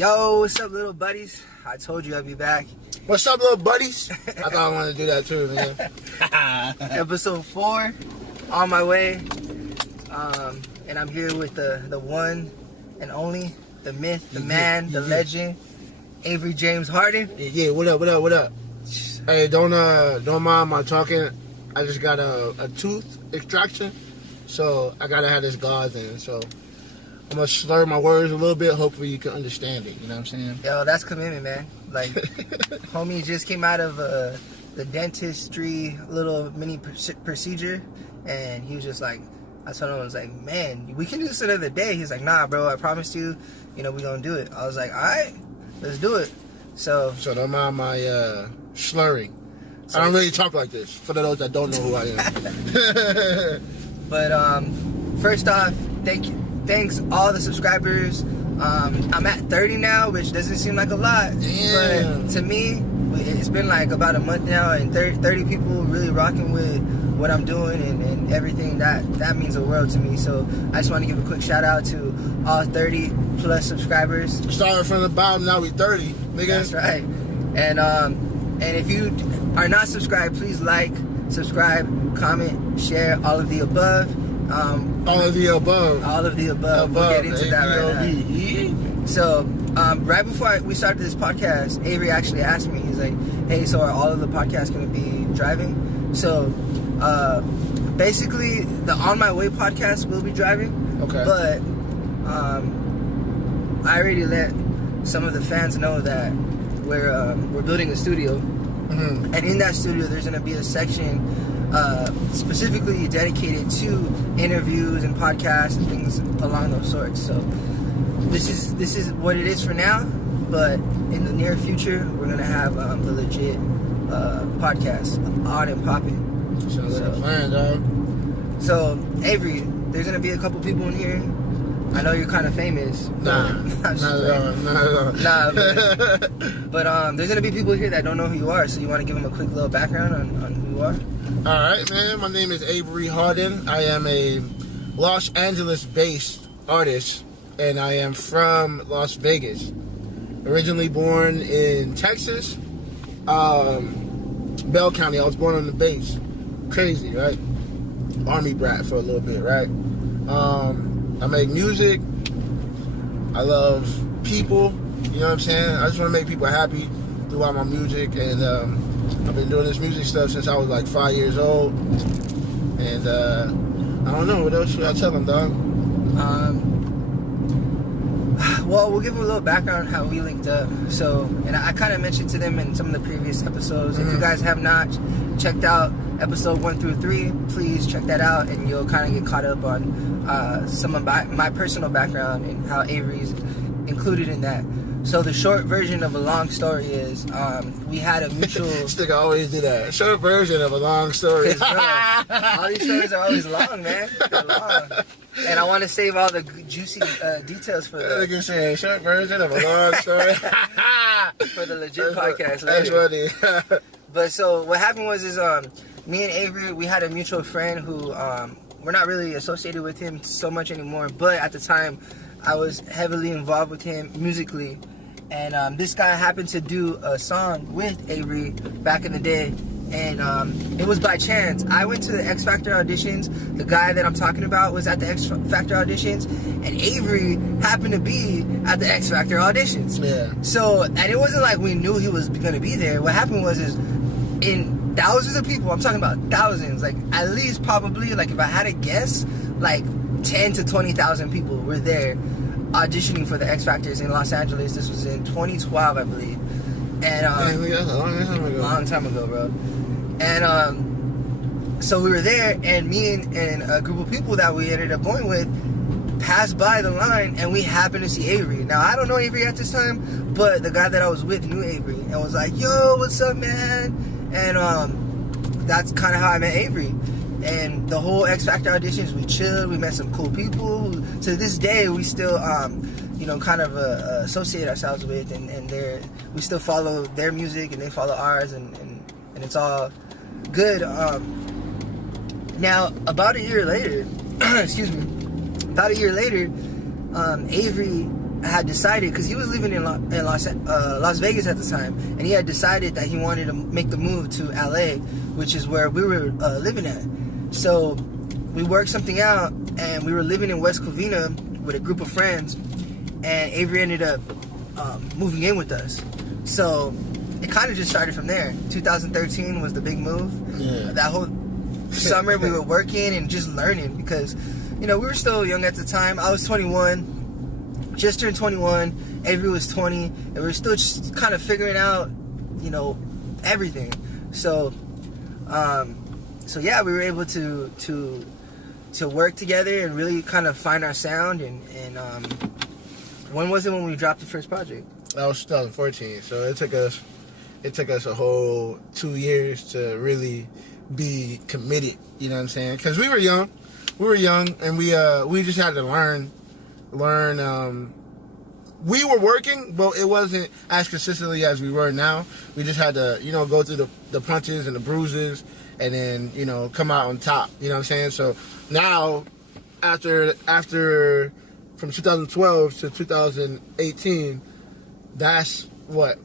Yo, what's up, little buddies? I told you I'd be back. What's up, little buddies? I thought I wanted to do that too, man. Episode 4, on my way. And I'm here with the one and only, the myth, the man, the legend, Avery James Harden. Yeah, what up? Hey, don't mind my talking. I just got a tooth extraction, so I gotta have this gauze in. So I'm gonna slur my words a little bit. Hopefully you can understand it. You know what I'm saying? Yo, that's commitment, man. Like, homie just came out of the dentistry little mini procedure, and he was just like, I told him, I was like, man, we can do this another day. He's like, nah, bro, I promised you, we gonna do it. I was like, all right, let's do it. So don't mind my slurring. I don't really talk like this, for those that don't know who I am. But first off, thanks all the subscribers. I'm at 30 now, which doesn't seem like a lot. Damn. But to me, it's been like about a month now, and 30 people really rocking with what I'm doing and everything. That means the world to me. So I just want to give a quick shout out to all 30 plus subscribers. Starting from the bottom, now we 30, nigga. That's right. And if you are not subscribed, please like, subscribe, comment, share, all of the above. All of the above. All of the above. We'll get into that right now. So, right before we started this podcast, Avery actually asked me, he's like, hey, so are all of the podcasts going to be driving? So, basically, the On My Way podcast will be driving. Okay. But, I already let some of the fans know that we're building a studio. Mm-hmm. And in that studio, there's going to be a section specifically dedicated to interviews and podcasts and things along those sorts. So this is what it is for now, but in the near future we're gonna have the legit podcast on and popping. Sounds like a plan, dog. So Avery, there's gonna be a couple people in here. I know you're kind of famous. Not at all. Nah, but there's gonna be people here that don't know who you are. So you want to give them a quick little background on who you are? Alright, man. My name is Avery Harden. I am a Los Angeles-based artist, and I am from Las Vegas. Originally born in Texas, Bell County. I was born on the base. Crazy, right? Army brat for a little bit, right? I make music. I love people. You know what I'm saying? I just want to make people happy throughout my music, and I've been doing this music stuff since I was like 5 years old. And I don't know, what else should I tell them, dog? Well, we'll give them a little background on how we linked up. So, and I kind of mentioned to them in some of the previous episodes. If you guys have not checked out episode 1 through 3, please check that out, and you'll kind of get caught up on some of my personal background and how Avery's included in that. So the short version of a long story is we had a mutual... This nigga always do that. Short version of a long story. Bro, all these stories are always long, man. They're long. And I want to save all the juicy details for That nigga saying short version of a long story. for the legit podcast That's later. funny. But so what happened was me and Avery, we had a mutual friend who we're not really associated with him so much anymore, but at the time I was heavily involved with him musically, and this guy happened to do a song with Avery back in the day, and it was by chance. I went to the X Factor auditions. The guy that I'm talking about was at the X Factor auditions, and Avery happened to be at the X Factor auditions. Yeah. So, and it wasn't like we knew he was going to be there. What happened was in thousands of people, I'm talking about thousands, like at least probably, like if I had to guess, like 10 to 20,000 people were there auditioning for the X Factors in Los Angeles. This was in 2012, I believe. And That's a long time ago. Long time ago, bro. And so we were there, and me and a group of people that we ended up going with passed by the line, and we happened to see Avery. Now, I don't know Avery at this time, but the guy that I was with knew Avery and was like, yo, what's up, man? And that's kind of how I met Avery. And the whole X Factor auditions, we chilled, we met some cool people. To this day, we still, kind of associate ourselves with, and we still follow their music, and they follow ours, and it's all good. Now, about a year later, Avery had decided, because he was living in Las Vegas at the time, and he had decided that he wanted to make the move to LA, which is where we were living at. So we worked something out, and we were living in West Covina with a group of friends, and Avery ended up moving in with us. So it kind of just started from there. 2013 was the big move. Yeah. That whole summer we were working and just learning, because we were still young at the time. I was 21. Just turned 21. Avery was 20, and we were still just kind of figuring out, everything. So, yeah, we were able to work together and really kind of find our sound. And when was it when we dropped the first project? That was 2014. So it took us a whole 2 years to really be committed. You know what I'm saying? Because we were young, and we just had to learn. We were working, but it wasn't as consistently as we were now. We just had to, go through the punches and the bruises, and then, come out on top. You know what I'm saying? So now, after from 2012 to 2018, that's what?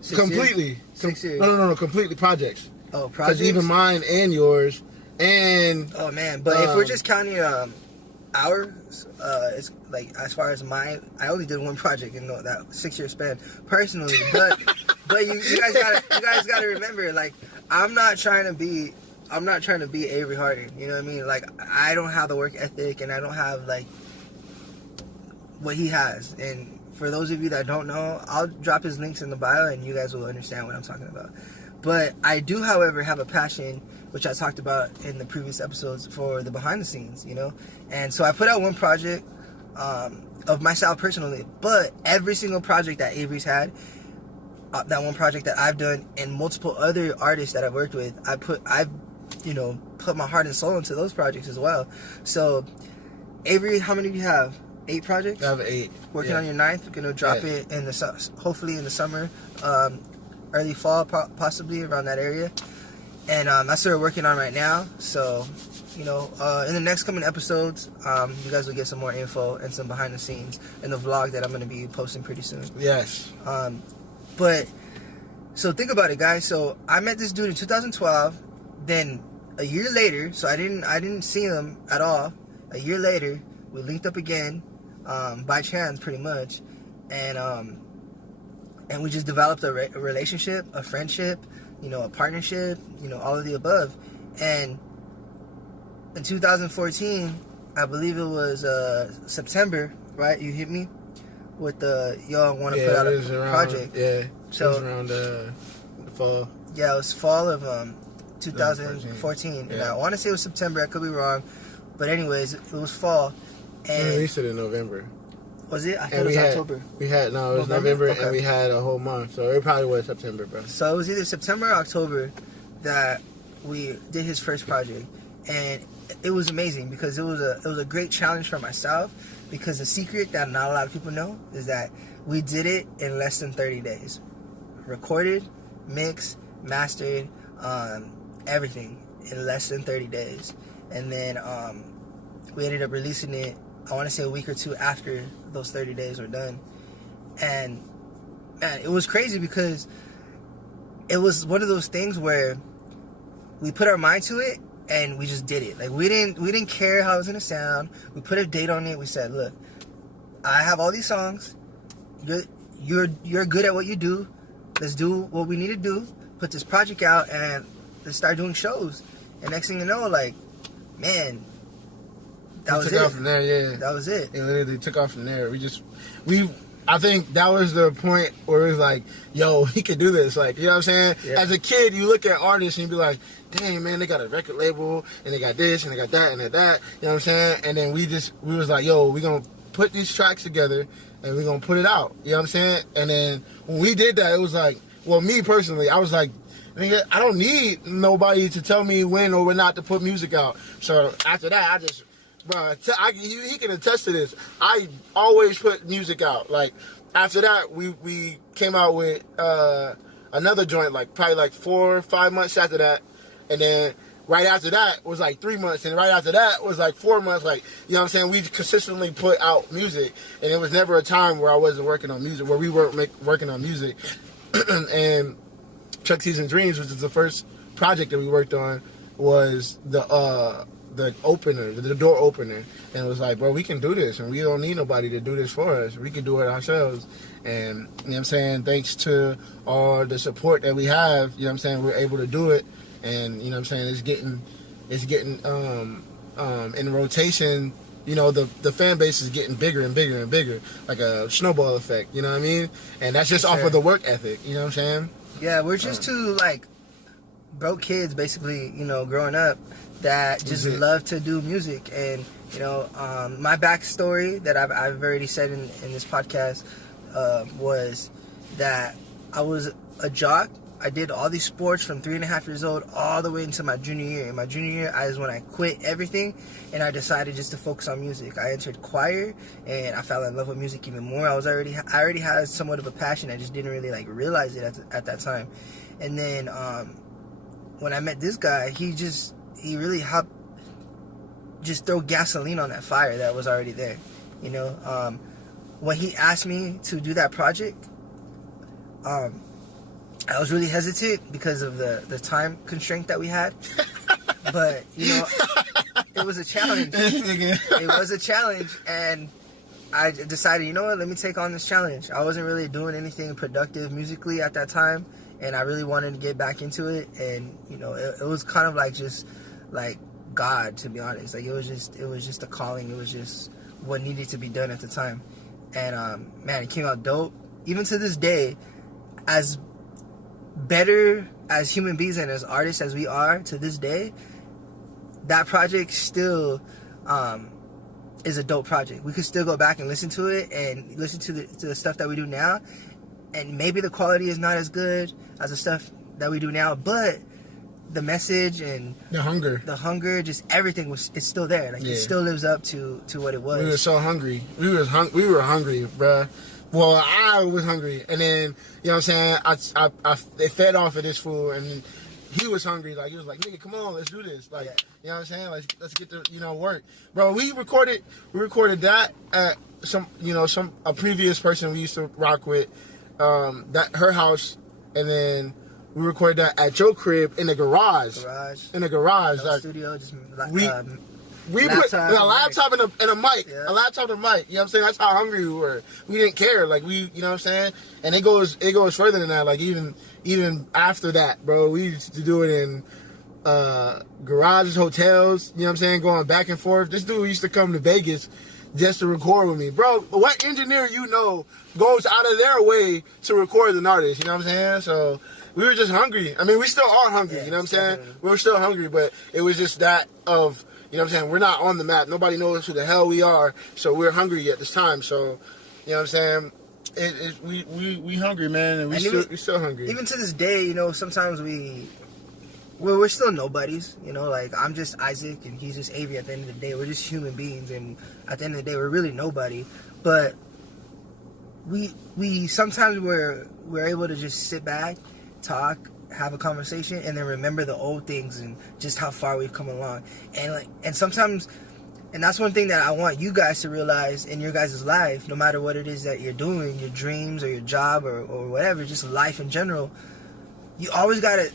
6 years? 6 years. No, completely projects. Oh, projects? Because even mine and yours, and... Oh, man. But if we're just counting hours, it's like, as far as I only did one project in that 6 year span personally, but you guys gotta remember, like, I'm not trying to be Avery Harden, you know what I mean? Like, I don't have the work ethic, and I don't have like what he has. And for those of you that don't know, I'll drop his links in the bio, and you guys will understand what I'm talking about. But I do, however, have a passion, which I talked about in the previous episodes, for the behind the scenes, And so I put out one project of myself personally, but every single project that Avery's had, that one project that I've done, and multiple other artists that I've worked with, I've put my heart and soul into those projects as well. So, Avery, how many do you have? 8 projects? I have 8. Working on your 9th. We're going to drop it in hopefully in the summer, early fall, possibly around that area. And that's what we're working on right now. So, in the next coming episodes, you guys will get some more info and some behind the scenes in the vlog that I'm going to be posting pretty soon. Yes. But, so think about it, guys. So I met this dude in 2012. Then a year later, so I didn't see him at all. A year later, we linked up again, by chance, pretty much, and we just developed a relationship, a friendship, a partnership, all of the above. And in 2014, I believe it was September, right? You hit me with the I want to put out a project. Yeah, so it was around the fall. Yeah, it was fall of 2014, and I want to say it was September. I could be wrong, but anyways, it was fall. And we said in November. Was it? I thought it was October. It was November, okay. And we had a whole month, so it probably was September, bro. So it was either September or October that we did his first project, and it was amazing because it was a great challenge for myself, because the secret that not a lot of people know is that we did it in less than 30 days. Recorded, mixed, mastered, everything in less than 30 days. And then we ended up releasing it, I want to say a week or two after those 30 days were done. And man, it was crazy because it was one of those things where we put our mind to it and we just did it. Like, we didn't care how it was gonna sound. We put a date on it. We said, look, I have all these songs. You're good at what you do. Let's do what we need to do. Put this project out and let's start doing shows. And next thing you know, like, man, that was it. Took off from there, yeah. That was it. It literally took off from there. I think that was the point where it was like, yo, he could do this. Like, you know what I'm saying? Yeah. As a kid, you look at artists and you be like, dang, man, they got a record label, and they got this, and they got that, and that. You know what I'm saying? And then we was like, yo, we going to put these tracks together, and we're going to put it out. You know what I'm saying? And then when we did that, it was like, well, me personally, I was like, nigga, I don't need nobody to tell me when or when not to put music out. So after that, I just... Bro, he can attest to this. I always put music out. Like, after that, we came out with another joint, like, probably like 4 or 5 months after that. And then right after that was like 3 months, and right after that was like 4 months. Like, you know what I'm saying? We consistently put out music, and it was never a time where I wasn't working on music, where we weren't working on music. And Chuck T's and Dreams, which is the first project that we worked on, was the opener, the door opener. And it was like, bro, we can do this, and we don't need nobody to do this for us. We can do it ourselves. And, you know what I'm saying, thanks to all the support that we have, you know what I'm saying, we're able to do it. And, you know what I'm saying, it's getting in rotation. You know, the fan base is getting bigger and bigger and bigger, like a snowball effect, you know what I mean? And that's just off of the work ethic, you know what I'm saying? Yeah, we're just two, like, broke kids, basically, you know, growing up, that just love to do music. And, you know, my backstory that I've already said in this podcast was that I was a jock. I did all these sports from 3.5 years old all the way into my junior year. In my junior year, is when I quit everything and I decided just to focus on music. I entered choir and I fell in love with music even more. I already had somewhat of a passion. I just didn't really like realize it at that time. And then when I met this guy, he really helped just throw gasoline on that fire that was already there. You know, when he asked me to do that project, I was really hesitant because of the time constraint that we had. But, you know, it was a challenge. It was a challenge, and I decided, you know what, let me take on this challenge. I wasn't really doing anything productive musically at that time, and I really wanted to get back into it. And, you know, it was kind of like just like God, to be honest. Like, it was just a calling. It was just what needed to be done at the time. And, man, it came out dope. Even to this day, as better as human beings and as artists as we are to this day, that project still is a dope project. We could still go back and listen to it and listen to the stuff that we do now, and maybe the quality is not as good as the stuff that we do now, but the message and the hunger, just everything it's still there. Like, it still lives up to what it was. We were so hungry. We were hungry, bruh. Well, I was hungry, and then, you know what I'm saying, I fed off of this fool, and he was hungry. Like, he was like, nigga, come on, let's do this. Like, you know what I'm saying, like, let's get to, you know, work. Bro, we recorded that at a previous person we used to rock with, her house, and then we recorded that at your crib in the garage. In the garage. No like, studio, just we put a laptop and a mic. Yeah. A laptop and a mic. You know what I'm saying? That's how hungry we were. We didn't care. Like, you know what I'm saying? And it goes further than that. Like, even after that, bro, we used to do it in garages, hotels, you know what I'm saying? Going back and forth. This dude used to come to Vegas just to record with me. Bro, what engineer you know goes out of their way to record an artist? You know what I'm saying? So we were just hungry. I mean, we still are hungry. You know what I'm saying? We were still hungry, but it was just that of, you know what I'm saying, we're not on the map. Nobody knows who the hell we are, so we're hungry at this time. So, you know what I'm saying, we hungry, man, and we still hungry. Even to this day, you know, sometimes we're still nobodies. You know, like, I'm just Isaac and he's just Avery. At the end of the day, we're just human beings, and at the end of the day, we're really nobody. But we sometimes we're able to just sit back, talk, have a conversation, and then remember the old things and just how far we've come along. And sometimes, and that's one thing that I want you guys to realize in your guys' life, no matter what it is that you're doing, your dreams or your job or whatever, just life in general, you always gotta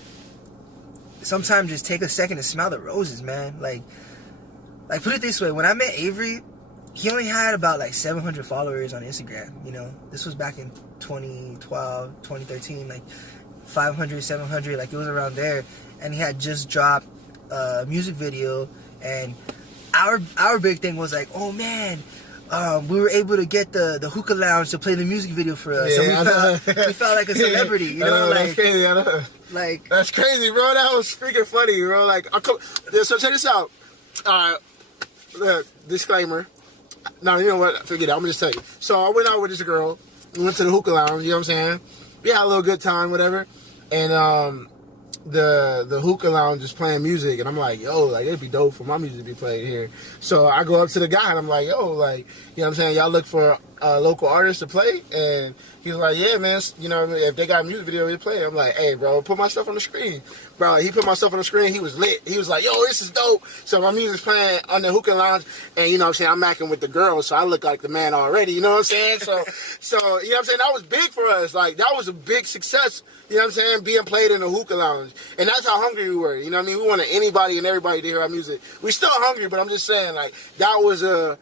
sometimes just take a second to smell the roses, man. Like put it this way, when I met Avery, he only had about like 700 followers on Instagram. You know, this was back in 2012, 2013, like 500, 700, like it was around there. And he had just dropped a music video, and our big thing was like, oh man, we were able to get the hookah lounge to play the music video for us. Yeah, so we felt like a celebrity, you know? That's crazy. I know. Like, that's crazy, bro. That was freaking funny, bro. Like, so check this out. Disclaimer. No, you know what? Forget it. I'm gonna just tell you. So I went out with this girl. We went to the hookah lounge. You know what I'm saying? We had a little good time, whatever. And the hookah lounge is playing music, and I'm like, yo, like, it'd be dope for my music to be played here. So I go up to the guy, and I'm like, yo, like, you know what I'm saying? Y'all look for local artists to play, and he was like, yeah, man, you know, if they got a music video to play, I'm like, hey, bro, put my stuff on the screen. Bro, he put my stuff on the screen. He was lit. He was like, yo, this is dope. So my music's playing on the hookah lounge, and you know what I'm saying, I'm macking with the girls, so I look like the man already, you know what I'm saying? So you know what I'm saying, that was big for us. Like, that was a big success, you know what I'm saying, being played in the hookah lounge. And that's how hungry we were, you know what I mean? We wanted anybody and everybody to hear our music. We still hungry, but I'm just saying, like, that was a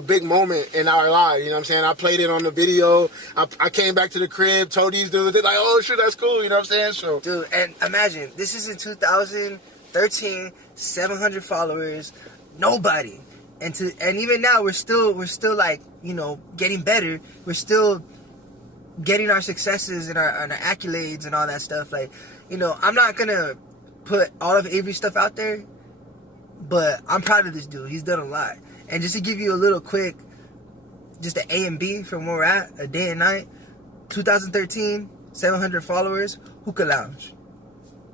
big moment in our lives, you know what I'm saying? I played it on the video. I came back to the crib, told these dudes, they're like, oh, sure, that's cool, you know what I'm saying? So, dude, and imagine, this is in 2013, 700 followers, nobody. And even now, we're still like, you know, getting better. We're still getting our successes and our accolades and all that stuff. Like, you know, I'm not gonna put all of Avery's stuff out there, but I'm proud of this dude. He's done a lot. And just to give you a little quick, just an A and B from where we're at, a day and night, 2013, 700 followers, Hookah Lounge,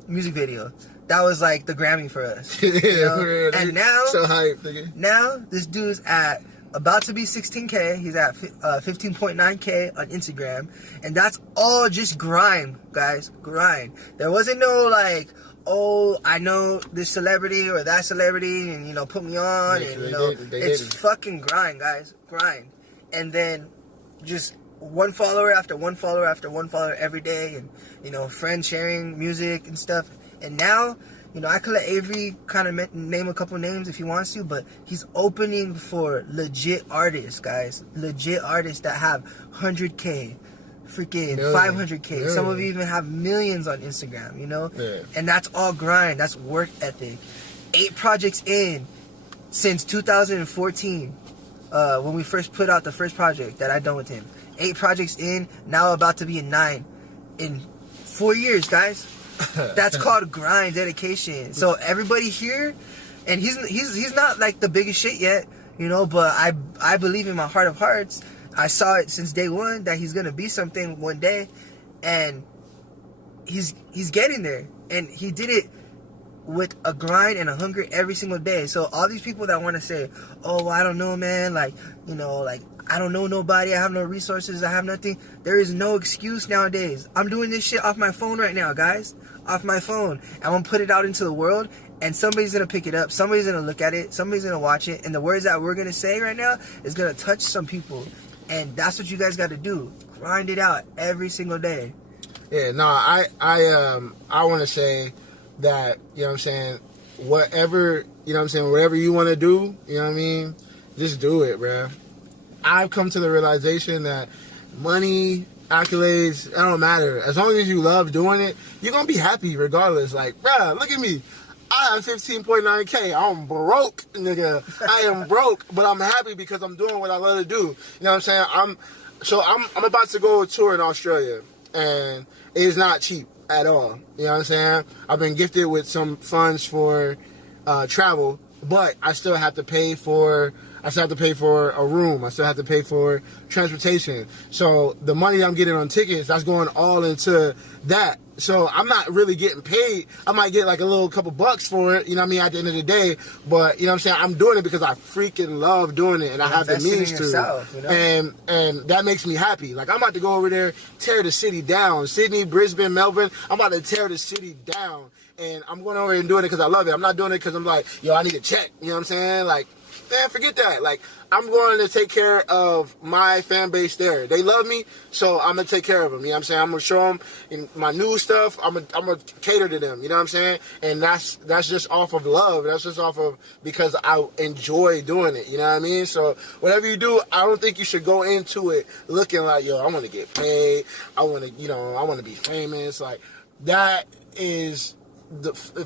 music video. That was like the Grammy for us. You know? And now, so hype, nigga. Now this dude's at about to be 16K. He's at 15.9K on Instagram, and that's all just grind, guys. Grind. There wasn't no like, oh, I know this celebrity or that celebrity, and you know, put me on, and you know, it's fucking grind, guys, grind. And then just one follower after one follower after one follower every day, and you know, friends sharing music and stuff. And now, you know, I could let Avery kind of name a couple names if he wants to, but he's opening for legit artists, guys, legit artists that have 100K. Freaking 500K. Million. Some of you even have millions on Instagram, you know? Yeah. And that's all grind. That's work ethic. 8 projects in since 2014, when we first put out the first project that I done with him. 8 projects in, now about to be in 9. In 4 years, guys. That's called grind, dedication. So everybody here, and he's not like the biggest shit yet, you know, but I believe in my heart of hearts, I saw it since day one that he's gonna be something one day, and he's getting there, and he did it with a grind and a hunger every single day. So all these people that want to say, oh, I don't know, man, like, you know, like, I don't know nobody, I have no resources, I have nothing. There is no excuse nowadays. I'm doing this shit off my phone right now, guys, off my phone. I'm gonna put it out into the world, and somebody's gonna pick it up, somebody's gonna look at it, somebody's gonna watch it, and the words that we're gonna say right now is gonna touch some people. And that's what you guys got to do. Grind it out every single day. Yeah, no, I want to say that, you know what I'm saying, whatever, you know what I'm saying, whatever you want to do, you know what I mean, just do it, bro. I've come to the realization that money, accolades, it don't matter. As long as you love doing it, you're going to be happy regardless. Like, bro, look at me. I have 15.9K. I'm broke, nigga. I am broke, but I'm happy because I'm doing what I love to do. You know what I'm saying? I'm about to go on a tour in Australia, and it is not cheap at all. You know what I'm saying? I've been gifted with some funds for travel, but I still have to pay for a room. I still have to pay for transportation. So the money I'm getting on tickets, that's going all into that. So I'm not really getting paid. I might get like a little couple bucks for it, you know what I mean, at the end of the day. But, you know what I'm saying, I'm doing it because I freaking love doing it, and I have the means to. Yourself, you know? And that makes me happy. Like, I'm about to go over there, tear the city down. Sydney, Brisbane, Melbourne, I'm about to tear the city down. And I'm going over and doing it because I love it. I'm not doing it because I'm like, yo, I need a check. You know what I'm saying? Like, man, forget that. Like, I'm going to take care of my fan base there. They love me, so I'm going to take care of them. You know what I'm saying? I'm going to show them in my new stuff. I'm going to cater to them. You know what I'm saying? And that's just off of love. That's just off of because I enjoy doing it. You know what I mean? So whatever you do, I don't think you should go into it looking like, yo, I want to get paid. I want to be famous. Like, that is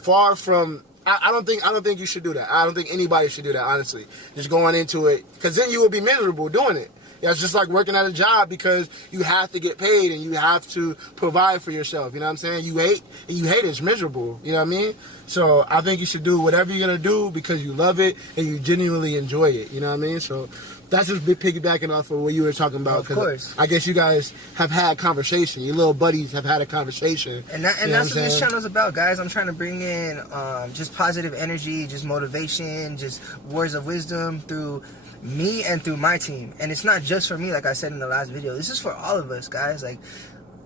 far from... I don't think you should do that. I don't think anybody should do that, honestly. Just going into it, because then you will be miserable doing it. Yeah, it's just like working at a job because you have to get paid and you have to provide for yourself. You know what I'm saying? You hate it. It's miserable. You know what I mean? So I think you should do whatever you're going to do because you love it and you genuinely enjoy it. You know what I mean? So that's just piggybacking off of what you were talking about. Of course. I guess you guys have had conversation. Your little buddies have had a conversation. And that's what this channel's about, guys. I'm trying to bring in just positive energy, just motivation, just words of wisdom through me and through my team. And it's not just for me, like I said in the last video. This is for all of us, guys. Like,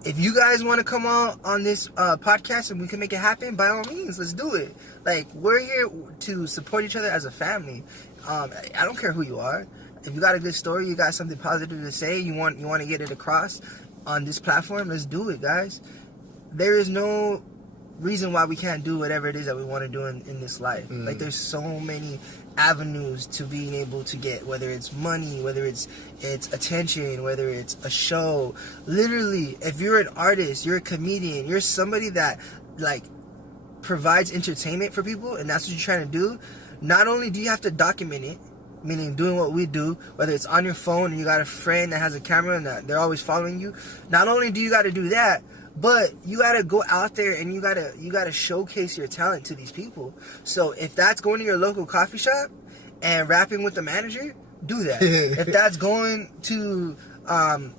if you guys want to come on this podcast and we can make it happen, by all means, let's do it. Like, we're here to support each other as a family. I don't care who you are. If you got a good story, you got something positive to say, you want to get it across on this platform, let's do it, guys. There is no reason why we can't do whatever it is that we want to do in this life. Like, there's so many avenues to being able to get, whether it's money, whether it's attention, whether it's a show. Literally, if you're an artist, you're a comedian, you're somebody that like provides entertainment for people, and that's what you're trying to do, not only do you have to document it, meaning doing what we do, whether it's on your phone and you got a friend that has a camera and that they're always following you, not only do you got to do that, but you got to go out there and you got to showcase your talent to these people. So if that's going to your local coffee shop and rapping with the manager, do that. If that's going to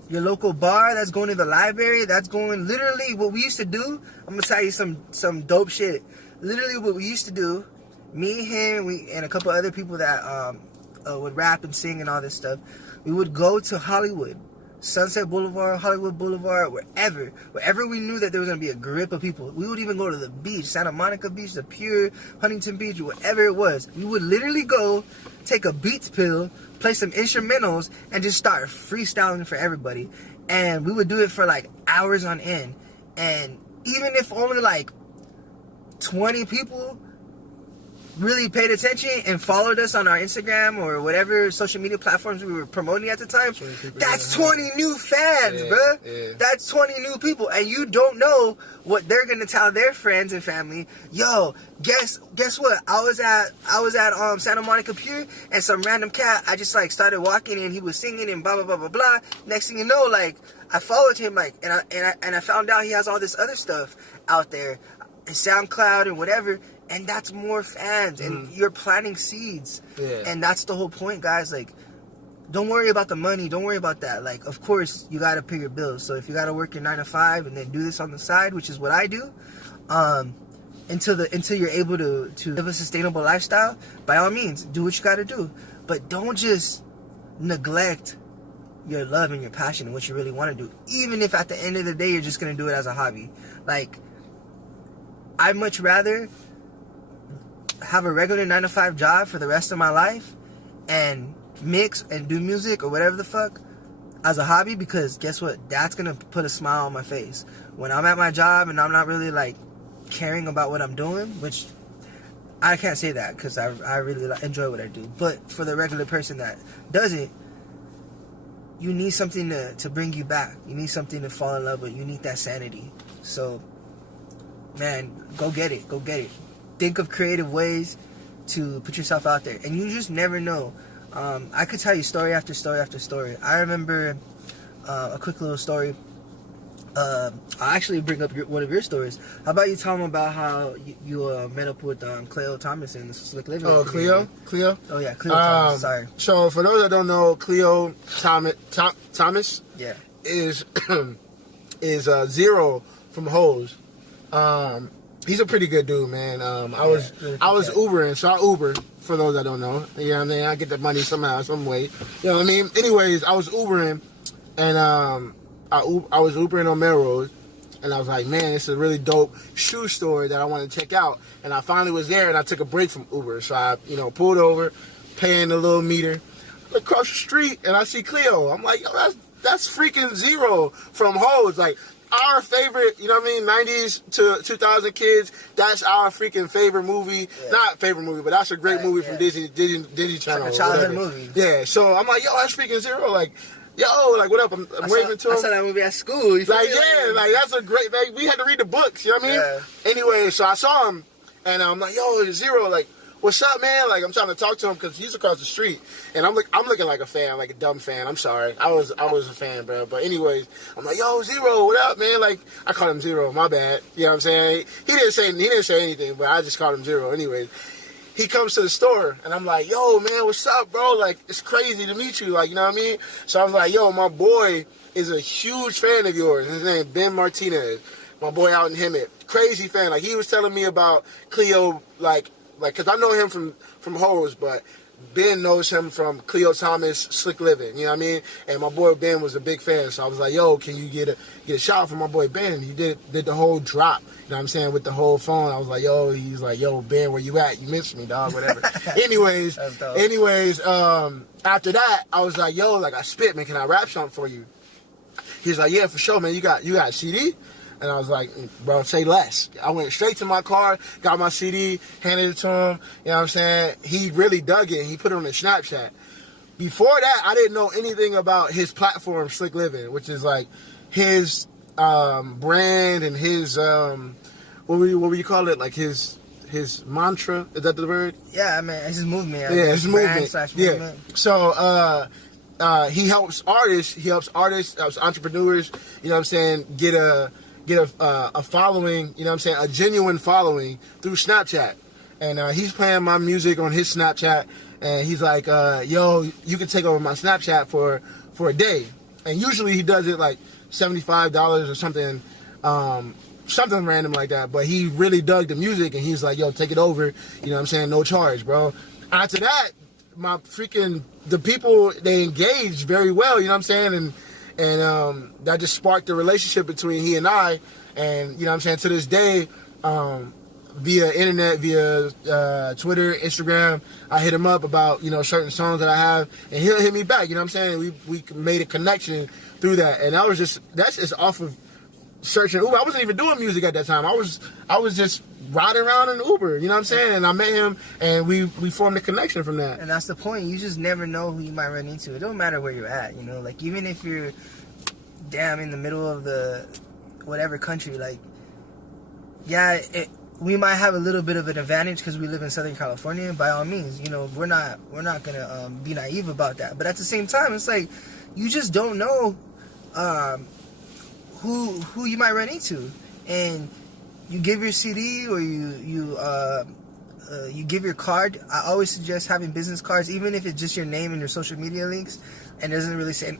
your local bar, that's going to the library, that's going, literally what we used to do, I'm going to tell you some dope shit. Literally what we used to do, me, him, and a couple other people that would rap and sing and all this stuff, we would go to Hollywood, Sunset Boulevard, Hollywood Boulevard, wherever we knew that there was going to be a grip of people. We would even go to the beach, Santa Monica Beach, the Pier, Huntington Beach, whatever it was. We would literally go, take a Beats pill, play some instrumentals, and just start freestyling for everybody. And we would do it for like hours on end. And even if only like 20 people really paid attention and followed us on our Instagram or whatever social media platforms we were promoting at the time, that's 20 new fans, bruh. Yeah. That's 20 new people, and you don't know what they're gonna tell their friends and family. Yo, guess what? I was at Santa Monica Pier, and some random cat, I just like started walking and he was singing and blah blah blah blah blah. Next thing you know, like I followed him, like and I found out he has all this other stuff out there, SoundCloud and whatever. And that's more fans, and you're planting seeds. Yeah. And that's the whole point, guys. Like, don't worry about the money. Don't worry about that. Like, of course, you got to pay your bills. So if you got to work your 9 to 5 and then do this on the side, which is what I do, until you're able to live a sustainable lifestyle, by all means, do what you got to do. But don't just neglect your love and your passion and what you really want to do. Even if at the end of the day, you're just going to do it as a hobby. Like, I'd much rather have a regular 9 to 5 job for the rest of my life and mix and do music or whatever the fuck as a hobby, because guess what? That's gonna put a smile on my face when I'm at my job and I'm not really like caring about what I'm doing, which I can't say that because I really enjoy what I do. But for the regular person that doesn't, you need something to bring you back. You need something to fall in love with. You need that sanity. So, man, go get it. Go get it. Think of creative ways to put yourself out there. And you just never know. I could tell you story after story after story. I remember a quick little story. I'll actually bring up one of your stories. How about you tell them about how you met up with Cleo Thomas in the Slick Living? Oh, Cleo? Oh, yeah, Cleo Thomas. Sorry. So, for those that don't know, Cleo Thomas yeah. is Zero from Hose. He's a pretty good dude, man. I was Ubering, so I Uber, for those that don't know. You know what I mean? I get the money somehow, some way. You know what I mean? Anyways, I was Ubering, and I was Ubering on Melrose, and I was like, man, this is a really dope shoe store that I want to check out. And I finally was there, and I took a break from Uber. So I, pulled over, paying the little meter, look across the street, and I see Cleo. I'm like, yo, that's freaking Zero from Hose. Like, our favorite, 90s to 2000 kids, that's our freaking favorite movie. Yeah. Not favorite movie, but that's a great movie from Disney Channel. It's like a childhood movie. Yeah, so I'm like, yo, that's freaking Zero. Like, yo, like, what up? I'm waving to him. I saw that movie at school. Like, that's a great, like, we had to read the books, you know what I mean? Yeah. Anyway, so I saw him, and I'm like, yo, Zero, like, what's up, man? Like, I'm trying to talk to him because he's across the street, and I'm looking like a fan, like a dumb fan. I'm sorry, I was a fan, bro. But anyways, I'm like, yo, Zero, what up, man? Like, I called him Zero, my bad. You know what I'm saying? He didn't say anything, but I just called him Zero. Anyways, he comes to the store, and I'm like, yo, man, what's up, bro? Like, it's crazy to meet you, like, you know what I mean? So I was like, yo, my boy is a huge fan of yours. His name Ben Martinez, my boy out in Hemet, crazy fan. Like, he was telling me about Cleo, like, because I know him from Hose, but Ben knows him from Cleo Thomas, Slick Living, you know what I mean? And my boy Ben was a big fan, so I was like, yo, can you get a shout from my boy Ben? He did the whole drop, you know what I'm saying, with the whole phone. I was like, yo, he's like, yo, Ben, where you at? You missed me, dog, whatever. anyways, after that, I was like, yo, like, I spit, man, can I rap something for you? He's like, yeah, for sure, man, you got a CD? And I was like, bro, say less. I went straight to my car, got my CD, handed it to him. You know what I'm saying? He really dug it. He put it on his Snapchat. Before that, I didn't know anything about his platform, Slick Living, which is like his brand and his, what would you call it? Like his mantra? Is that the word? Yeah, I mean, it's his movement. Yeah, his movement. Movement. So, he helps artists, helps entrepreneurs, you know what I'm saying, get a following, you know what I'm saying, a genuine following through Snapchat. And he's playing my music on his Snapchat, and he's like, yo, you can take over my Snapchat for a day. And usually he does it like $75 or something, something random like that. But he really dug the music, and he's like, yo, take it over, you know what I'm saying, no charge, bro. After that, the people, they engaged very well, you know what I'm saying, and that just sparked the relationship between he and I, and you know what I'm saying, to this day, via internet, via Twitter, Instagram, I hit him up about, you know, certain songs that I have, and he'll hit me back, you know what I'm saying, we made a connection through that, and that's just off of searching Uber. I wasn't even doing music at that time. I was just riding around in Uber, you know what I'm saying? And I met him, and we formed a connection from that. And that's the point. You just never know who you might run into. It don't matter where you're at, you know? Like, even if you're damn in the middle of the whatever country, like, yeah, we might have a little bit of an advantage because we live in Southern California. By all means, you know, we're not gonna be naive about that. But at the same time, it's like, you just don't know who you might run into. And you give your CD, or you give your card. I always suggest having business cards, even if it's just your name and your social media links, and doesn't really say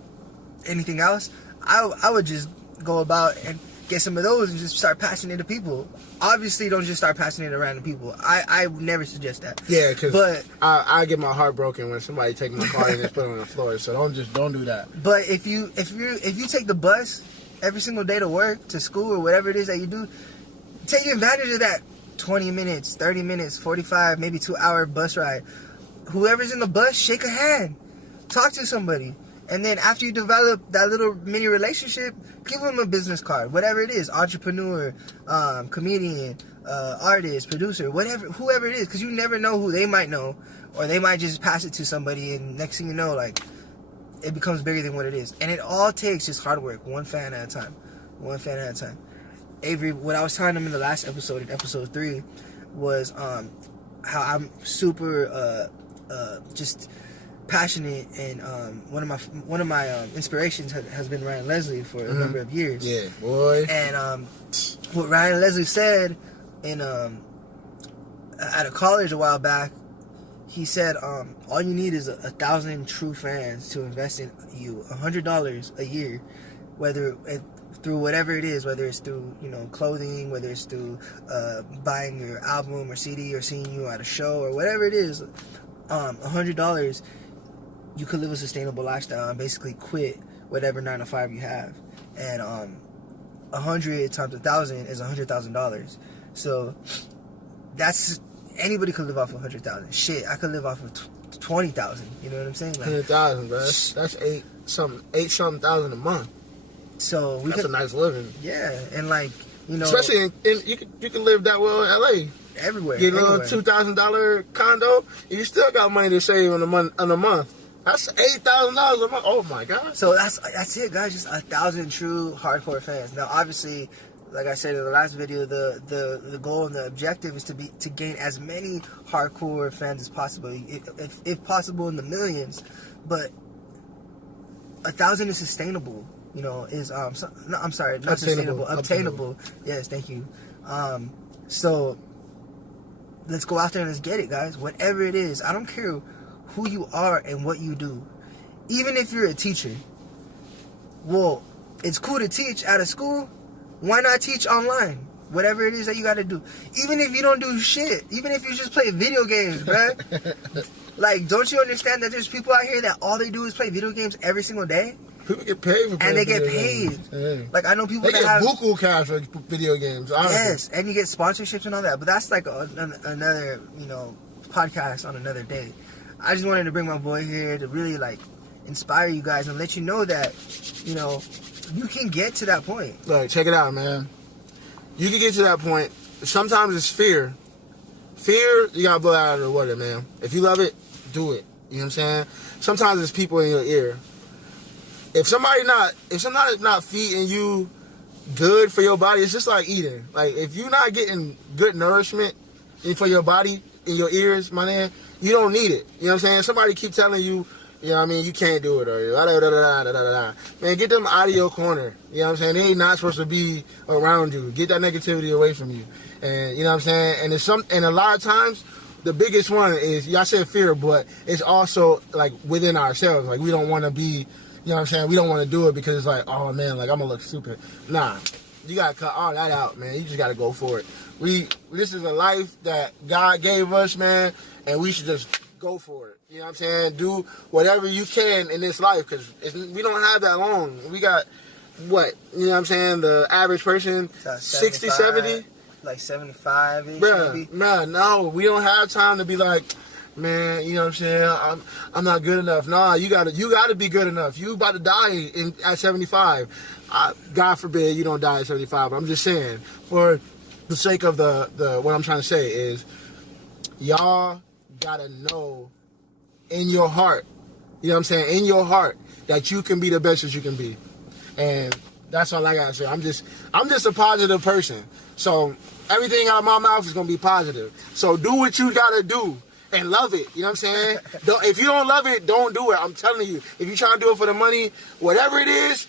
anything else. I would just go about and get some of those and just start passing it to people. Obviously, don't just start passing it to random people. I would never suggest that. Yeah, because I get my heart broken when somebody takes my card and just put it on the floor. So don't do that. But if you take the bus every single day to work, to school, or whatever it is that you do, take advantage of that 20 minutes, 30 minutes, 45, maybe 2-hour bus ride. Whoever's in the bus, shake a hand. Talk to somebody. And then after you develop that little mini relationship, give them a business card. Whatever it is, entrepreneur, comedian, artist, producer, whoever it is. Because you never know who they might know. Or they might just pass it to somebody, and next thing you know, like, it becomes bigger than what it is. And it all takes just hard work, one fan at a time. One fan at a time. Avery, what I was telling him in the last episode, in episode 3, was how I'm super just passionate, and one of my inspirations has been Ryan Leslie for a number of years. Yeah, boy. And what Ryan Leslie said in at a college a while back, he said, all you need is 1,000 true fans to invest in you, $100 a year, whether through whatever it is, whether it's through, you know, clothing, whether it's through buying your album or CD, or seeing you at a show, or whatever it is. $100, you could live a sustainable lifestyle and basically quit whatever 9-to-5 you have. And 100 times 1,000 is $100,000. So that's, anybody could live off of 100,000. Shit, I could live off of 20,000. You know what I'm saying? Like, 100,000, bro. That's eight something thousand a month. So that's a nice living. Yeah, and like, you know, especially you can live that well in LA. Everywhere. Get a little $2,000 condo, and you still got money to save on a month. That's $8,000 a month. Oh my god! So that's it, guys. Just 1,000 true hardcore fans. Now, obviously, like I said in the last video, the goal and the objective is to gain as many hardcore fans as possible, if possible in the millions. But 1,000 is sustainable. You know, is I'm sorry, not sustainable, obtainable. Yes, thank you. So let's go out there and let's get it, guys. Whatever it is, I don't care who you are and what you do. Even if you're a teacher, well, it's cool to teach out of school. Why not teach online? Whatever it is that you got to do. Even if you don't do shit. Even if you just play video games, bruh. Like, don't you understand that there's people out here that all they do is play video games every single day? People get paid for playing and they get video paid. games. Hey. Like, I know people they that get have buku cash for video games. Honestly. Yes, and you get sponsorships and all that. But that's like another, podcast on another day. I just wanted to bring my boy here to really like inspire you guys and let you know that, you can get to that point. Look, check it out, man. You can get to that point. Sometimes it's fear. Fear, you gotta blow out of the water, man. If you love it, do it. You know what I'm saying? Sometimes it's people in your ear. If somebody's not feeding you good for your body, it's just like eating. Like, if you're not getting good nourishment for your body in your ears, my man, you don't need it. You know what I'm saying? Somebody keep telling you, you can't do it, or man, get them out of your corner. You know what I'm saying? They ain't not supposed to be around you. Get that negativity away from you. And you know what I'm saying? And a lot of times, the biggest one is, I said fear, but it's also like within ourselves. Like, we don't want to be, you know what I'm saying? We don't want to do it because it's like, oh man, like I'm gonna look stupid. Nah, you gotta cut all that out, man. You just gotta go for it. This is a life that God gave us, man, and we should just go for it. You know what I'm saying? Do whatever you can in this life, because we don't have that long. We got, what? You know what I'm saying? The average person, 60, 70? Like 75 ish, maybe? Man, no, we don't have time to be like, man, you know what I'm saying? I'm not good enough. Nah, you gotta be good enough. You about to die at 75. God forbid you don't die at 75. But I'm just saying, for the sake of the what I'm trying to say is, y'all gotta know in your heart, you know what I'm saying? In your heart, that you can be the best that you can be. And that's all I gotta say. I'm just a positive person. So everything out of my mouth is gonna be positive. So do what you gotta do. And love it, you know what I'm saying? If you don't love it, don't do it. I'm telling you. If you're trying to do it for the money, whatever it is,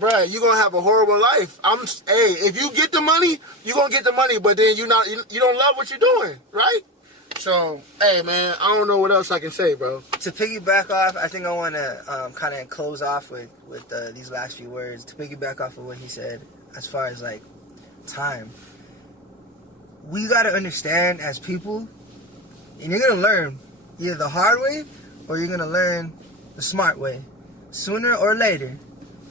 bruh, you're gonna have a horrible life. If you get the money, you're gonna get the money, but then you don't love what you're doing, right? So, hey man, I don't know what else I can say, bro. To piggyback off, I think I want to kind of close off with these last few words. To piggyback off of what he said, as far as like time, we gotta understand as people. And you're going to learn either the hard way or you're going to learn the smart way. Sooner or later,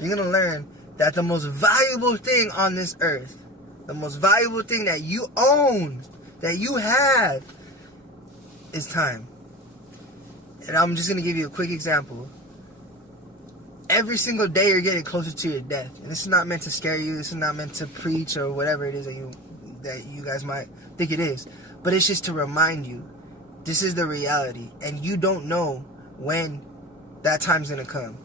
you're going to learn that the most valuable thing on this earth, the most valuable thing that you own, that you have, is time. And I'm just going to give you a quick example. Every single day you're getting closer to your death. And this is not meant to scare you. This is not meant to preach or whatever it is that you guys might think it is. But it's just to remind you. This is the reality, and you don't know when that time's gonna come.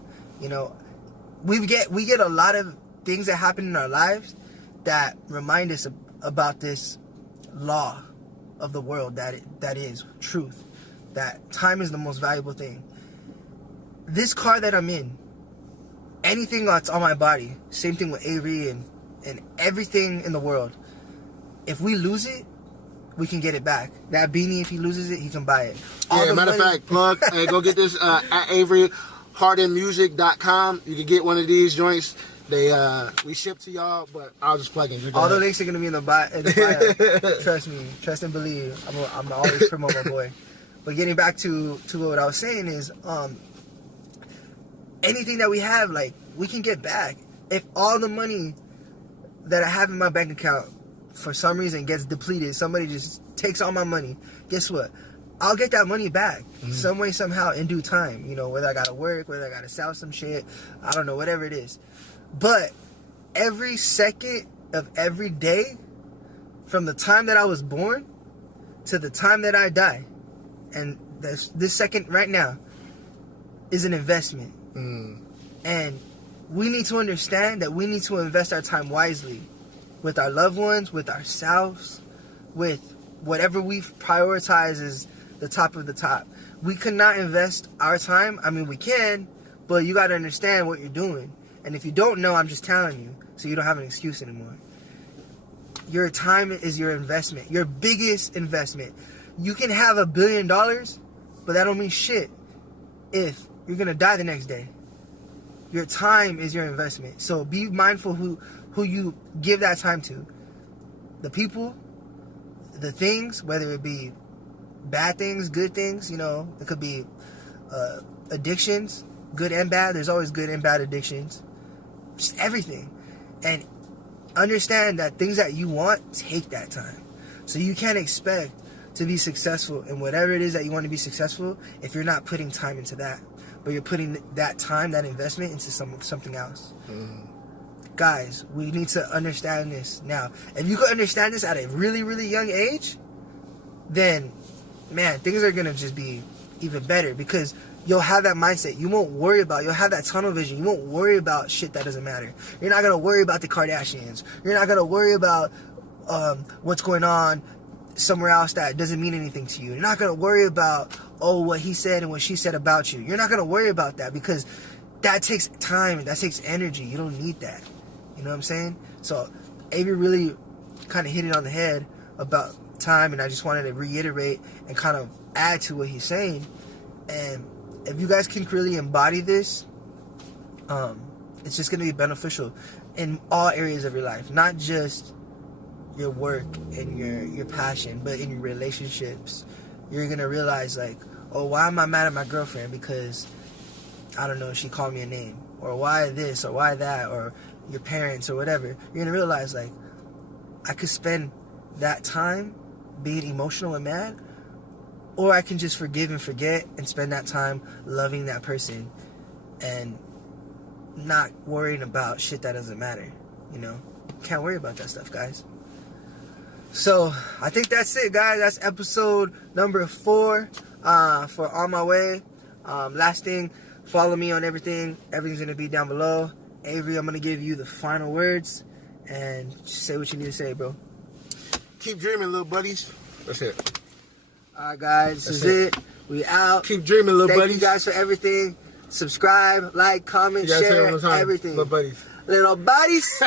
We get a lot of things that happen in our lives that remind us about this law of the world that is truth. That time is the most valuable thing. This car that I'm in, anything that's on my body, same thing with Avery and everything in the world. If we lose it, we can get it back. That beanie, if he loses it, he can buy it. Matter of fact, plug. Hey, go get this at AveryHardenMusic.com. You can get one of these joints. We ship to y'all, but I'll just plug in. All the links are gonna be in the bio. Trust me, trust and believe. I'm always promote my boy. But getting back to what I was saying is, anything that we have, like, we can get back. If all the money that I have in my bank account for some reason gets depleted, somebody just takes all my money, guess what? I'll get that money back some way, somehow, in due time. Whether I gotta work, whether I gotta sell some shit, I don't know, whatever it is. But every second of every day, from the time that I was born to the time that I die, and this second right now, is an investment. And we need to understand that we need to invest our time wisely. With our loved ones, with ourselves, with whatever we prioritize as the top of the top. We cannot invest our time. I mean, we can, but you got to understand what you're doing. And if you don't know, I'm just telling you, so you don't have an excuse anymore. Your time is your investment, your biggest investment. You can have $1 billion, but that don't mean shit if you're going to die the next day. Your time is your investment. So be mindful who you give that time to. The people, the things, whether it be bad things, good things. You know, it could be addictions, good and bad. There's always good and bad addictions. Just everything. And understand that things that you want take that time. So you can't expect to be successful in whatever it is that you want to be successful if you're not putting time into that. But you're putting that time, that investment into something else. Guys, we need to understand this now. If you can understand this at a really, really young age, then, man, things are going to just be even better because you'll have that mindset. You won't worry about, you'll have that tunnel vision. You won't worry about shit that doesn't matter. You're not going to worry about the Kardashians. You're not going to worry about what's going on somewhere else that doesn't mean anything to you. You're not going to worry about, what he said and what she said about you. You're not going to worry about that because that takes time and that takes energy. You don't need that. You know what I'm saying? So Avery really kind of hit it on the head about time, and I just wanted to reiterate and kind of add to what he's saying. And if you guys can really embody this, it's just going to be beneficial in all areas of your life, not just your work and your passion, but in your relationships. You're going to realize, like, oh, why am I mad at my girlfriend? Because, I don't know, she called me a name. Or why this, or why that, or your parents, or whatever. You're going to realize, like, I could spend that time being emotional and mad, or I can just forgive and forget and spend that time loving that person and not worrying about shit that doesn't matter. You know? Can't worry about that stuff, guys. So, I think that's it, guys. That's episode number 4 for On My Way. Last thing, follow me on everything. Everything's going to be down below. Avery, I'm going to give you the final words. And just say what you need to say, bro. Keep dreaming, little buddies. That's it. Alright, guys. This is it. We out. Keep dreaming, little buddies. Thank you guys for everything. Subscribe, like, comment, share, everything. Little buddies. Little buddies.